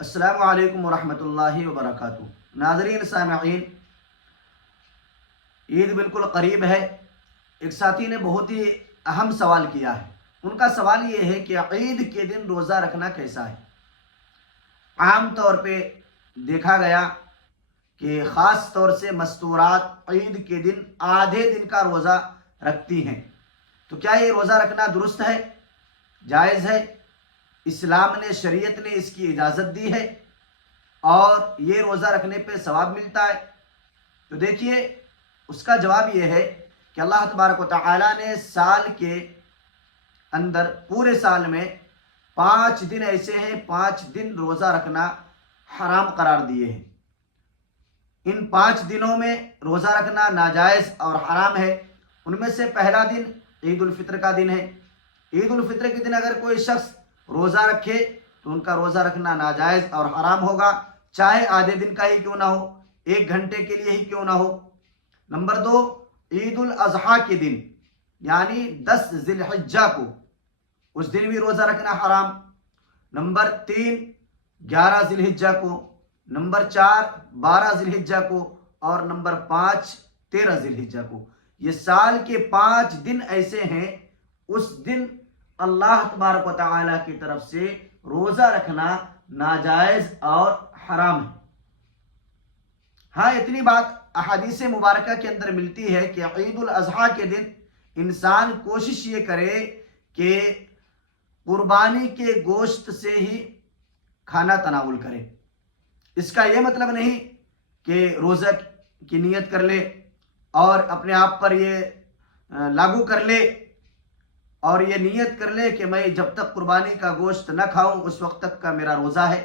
السلام علیکم ورحمۃ اللہ وبرکاتہ۔ ناظرین سامعین، عید بالکل قریب ہے۔ ایک ساتھی نے بہت ہی اہم سوال کیا ہے۔ ان کا سوال یہ ہے کہ عید کے دن روزہ رکھنا کیسا ہے؟ عام طور پہ دیکھا گیا کہ خاص طور سے مستورات عید کے دن آدھے دن کا روزہ رکھتی ہیں۔ تو کیا یہ روزہ رکھنا درست ہے، جائز ہے؟ اسلام نے، شریعت نے اس کی اجازت دی ہے اور یہ روزہ رکھنے پہ ثواب ملتا ہے؟ تو دیکھیے، اس کا جواب یہ ہے کہ اللہ تبارک و تعالی نے سال کے اندر، پورے سال میں 5 دن ایسے ہیں، 5 دن روزہ رکھنا حرام قرار دیے ہیں۔ ان 5 دنوں میں روزہ رکھنا ناجائز اور حرام ہے۔ ان میں سے پہلا دن عید الفطر کا دن ہے۔ عید الفطر کے دن اگر کوئی شخص روزہ رکھے تو ان کا روزہ رکھنا ناجائز اور حرام ہوگا، چاہے آدھے دن کا ہی کیوں نہ ہو، 1 گھنٹے کے لیے ہی کیوں نہ ہو۔ نمبر 2، عید الاضحیٰ کے دن یعنی 10 ذی الحجہ کو، اس دن بھی روزہ رکھنا حرام۔ نمبر 3، 11 ذی الحجہ کو۔ نمبر 4، 12 ذی الحجہ کو۔ اور نمبر 5، 13 ذی الحجہ کو۔ یہ سال کے 5 دن ایسے ہیں، اس دن اللہ تبارک و تعالی کی طرف سے روزہ رکھنا ناجائز اور حرام ہے۔ ہاں، اتنی بات احادیث مبارکہ کے اندر ملتی ہے کہ عید الاضحیٰ کے دن انسان کوشش یہ کرے کہ قربانی کے گوشت سے ہی کھانا تناول کرے۔ اس کا یہ مطلب نہیں کہ روزہ کی نیت کر لے اور اپنے آپ پر یہ لاگو کر لے اور یہ نیت کر لے کہ میں جب تک قربانی کا گوشت نہ کھاؤں اس وقت تک کا میرا روزہ ہے۔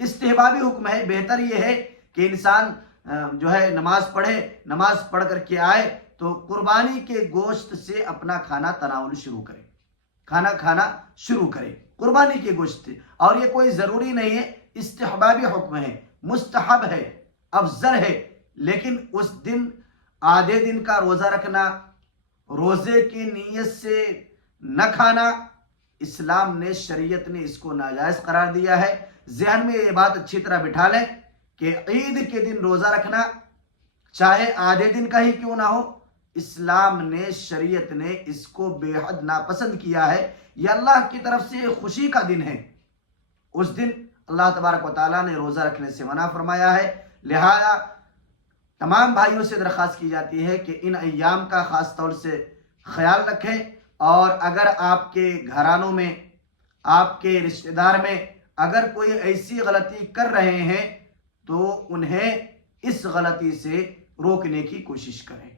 استحبابی حکم ہے۔ بہتر یہ ہے کہ انسان جو ہے نماز پڑھے، نماز پڑھ کر کے آئے تو قربانی کے گوشت سے اپنا کھانا تناول شروع کرے، کھانا کھانا شروع کرے قربانی کے گوشت سے۔ اور یہ کوئی ضروری نہیں ہے، استحبابی حکم ہے، مستحب ہے، افضل ہے۔ لیکن اس دن آدھے دن کا روزہ رکھنا، روزے کی نیت سے نہ کھانا، اسلام نے، شریعت نے اس کو ناجائز قرار دیا ہے۔ ذہن میں یہ بات اچھی طرح بٹھا لیں کہ عید کے دن روزہ رکھنا چاہے آدھے دن کا ہی کیوں نہ ہو، اسلام نے، شریعت نے اس کو بے حد ناپسند کیا ہے۔ یہ اللہ کی طرف سے خوشی کا دن ہے۔ اس دن اللہ تبارک و تعالیٰ نے روزہ رکھنے سے منع فرمایا ہے۔ لہذا تمام بھائیوں سے درخواست کی جاتی ہے کہ ان ایام کا خاص طور سے خیال رکھیں، اور اگر آپ کے گھرانوں میں، آپ کے رشتہ دار میں اگر کوئی ایسی غلطی کر رہے ہیں تو انہیں اس غلطی سے روکنے کی کوشش کریں۔